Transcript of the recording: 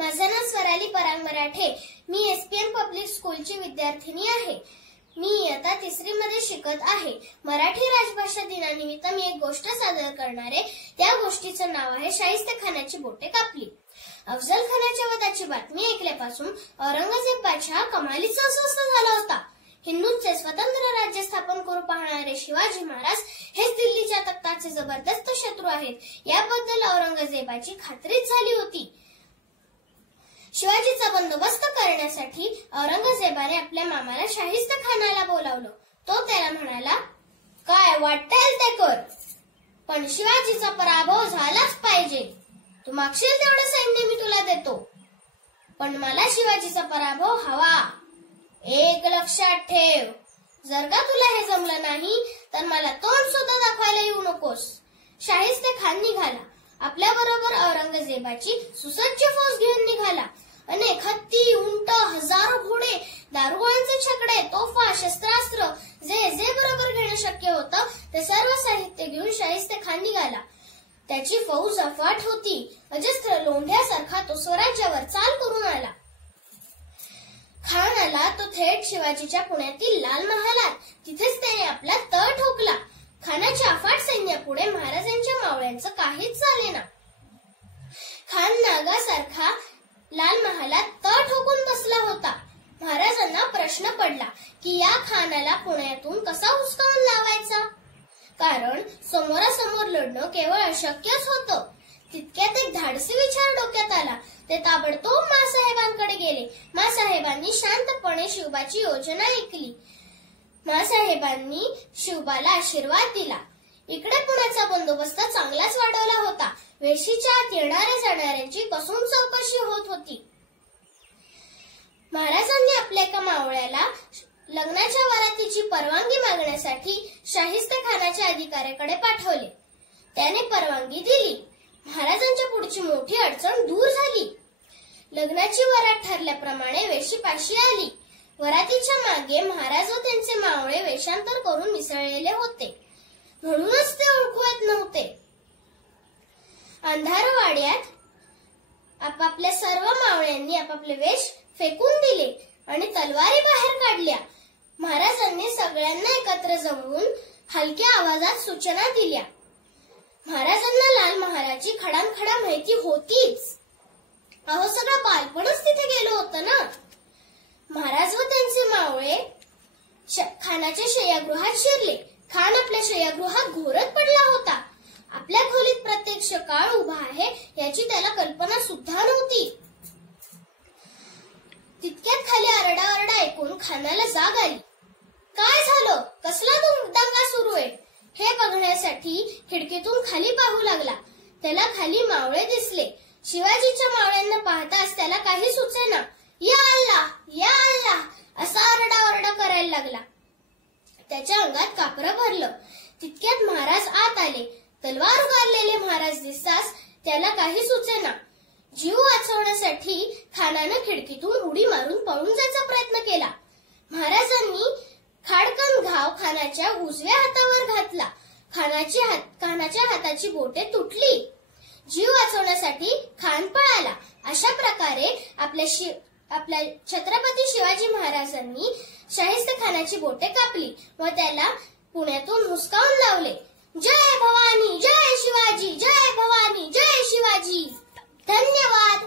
माझं नाव स्वराली पराग मराठे। मी ESPN public स्कूलची विद्यार्थिनी आहे। मी इयत्ता 3री मध्ये शिकत आहे। मराठी राजभाषा दिनानिमित्त मी एक गोष्ट सादर करणार आहे। त्या गोष्टीचं नाव आहे शाहिस्तेखानाची बोटे कापली। अफजल खानाच्या वधाची बातमी ऐकल्यापासून औरंगजेबाच्या कमालीचा अस्वस्थ झाला होता। हिंदूंचे स्वतंत्र राज्य स्थापन करू पाहणारे शिवाजी महाराज हेच दिल्लीच्या तख्ताचे जबरदस्त शत्रू आहेत याबद्दल औरंगजेबाची खात्रीच झाली होती। शिवाजीचा बंदोबस्त करण्यासाठी औरंगजेबाने आपल्या मामाला शाहिस्तेखानाला बोलावलं। तो त्याला म्हणाला, काय वाटेल ते कर, पण शिवाजीचा पराभव झालाच पाहिजे। तू मागशील तेवढं सैन्य मी तुला देतो, पण मला शिवाजीचा पराभव हवा। एक लक्षात ठेव, जर का तुला हे जमलं नाही तर मला तोंड सुद्धा दाखवायला येऊ नकोस। शाहिस्तेखान निघाला। आपल्या बरोबर औरंगजेबाची सुसज्ज फौज घेऊन निघाला। अनेक हत्ती, उंट, हजारो घोडे, दारुगोळ्यांचे छकडे, तोफा, शस्त्रास्त्र जे बरोबर घेणं शक्य होतं ते सर्व साहित्य घेऊन शाहिस्तेखान निघाला। त्याची फौज अफाट होती। अजस्त्र लोंढ्यासारखा तो स्वराज्यावर चाल करून आला। खान आला तो थेट शिवाजीच्या पुण्यातील लाल महालात। तिथेच त्याने आपला तळ ठोकला। खानाच्या अफाट सैन्यापुढे महाराजांच्या मावळ्यांचं काहीच चालेना। खान नागासारखा लाल महालात तळ ठोकून बसला होता। महाराजांना प्रश्न पडला की या खानाला पुण्यातून कसा हुसकावून लावायचा, कारण समोरासमोर लढणं केवळ अशक्यच होतं। तितक्यात एक धाडसी विचार डोक्यात आला। ते ताबडतोब माँसाहेबांकडे गेले। माँसाहेबांनी शांतपणे शिवबाची योजना ऐकली। माँसाहेबांनी शिवबाला आशीर्वाद दिला। इकडे पुण्याचा बंदोबस्त चांगलाच वाढवला होता। वेशीच्या आत येणाऱ्या जाणाऱ्यांची कसून चौकशी होत होती। महाराजांनी आपल्या एका मावळ्याला लग्नाच्या वरातीची परवानगी मागण्यासाठी शाहिस्तेखानाच्या अधिकाऱ्याकडे पाठवले। त्याने परवानगी दिली। महाराजांच्या पुढची मोठी अडचण दूर झाली। लग्नाची वरात ठरल्याप्रमाणे वेशीपाशी आली। वरातीच्या मागे महाराज व त्यांचे मावळे वेषांतर करून मिसळलेले होते, म्हणूनच ते ओळखू येत नव्हते। अंधारवाड्यात आपापल्या सर्व मावळ्यांनी आपापले वेश फेकून दिले आणि तलवारी बाहेर काढल्या। महाराजांनी सगळ्यांना एकत्र जमवून हलक्या आवाजात सूचना दिल्या। महाराजांना लाल महालाची खडानखडा माहिती होतीच। अहो, सगळं बालपणच तिथे गेलो होतं ना। महाराज व त्यांचे मावळे खानाच्या शय्यागृहात शिरले। खान आपल्या शय्यागृहात घोरत पडला होता। आपल्या खोलीत प्रत्यक्ष काळ उभा आहे याची त्याला कल्पना सुद्धा नव्हती। तितक्यात खाली आरडाओरडा ऐकून खानाला जाग आली। काय झालं, कसला दंगा सुरू आहे हे बघण्यासाठी खिडकीतून खाली पाहू लागला। त्याला खाली मावळे दिसले। शिवाजीच्या मावळ्यांना पाहताच त्याला काही सुचेना। या अल्लाह, या अल्लाह असा आरडाओरडा करायला लागला। त्याच्या अंगात कापरं भरलं। तितक्यात महाराज आत आले। तलवार उगारलेले महाराज दिसताच त्याला काही सुचेना। जीव वाचवण्यासाठी खानानं खिडकीतून उडी मारून पळून जायचा प्रयत्न केला। महाराजांनी खाडकन घाव खानाच्या उजव्या हातावर घातला। खानाच्या हाताची बोटे तुटली। जीव वाचवण्यासाठी खान पळाला। अशा प्रकारे आपल्या छत्रपती शिवाजी महाराजांनी शाहिस्तेखानाची बोटे कापली व त्याला पुण्यातून हुसकावून लावले। जय भवानी, जय शिवाजी, जय भवानी, जय शिवाजी। धन्यवाद।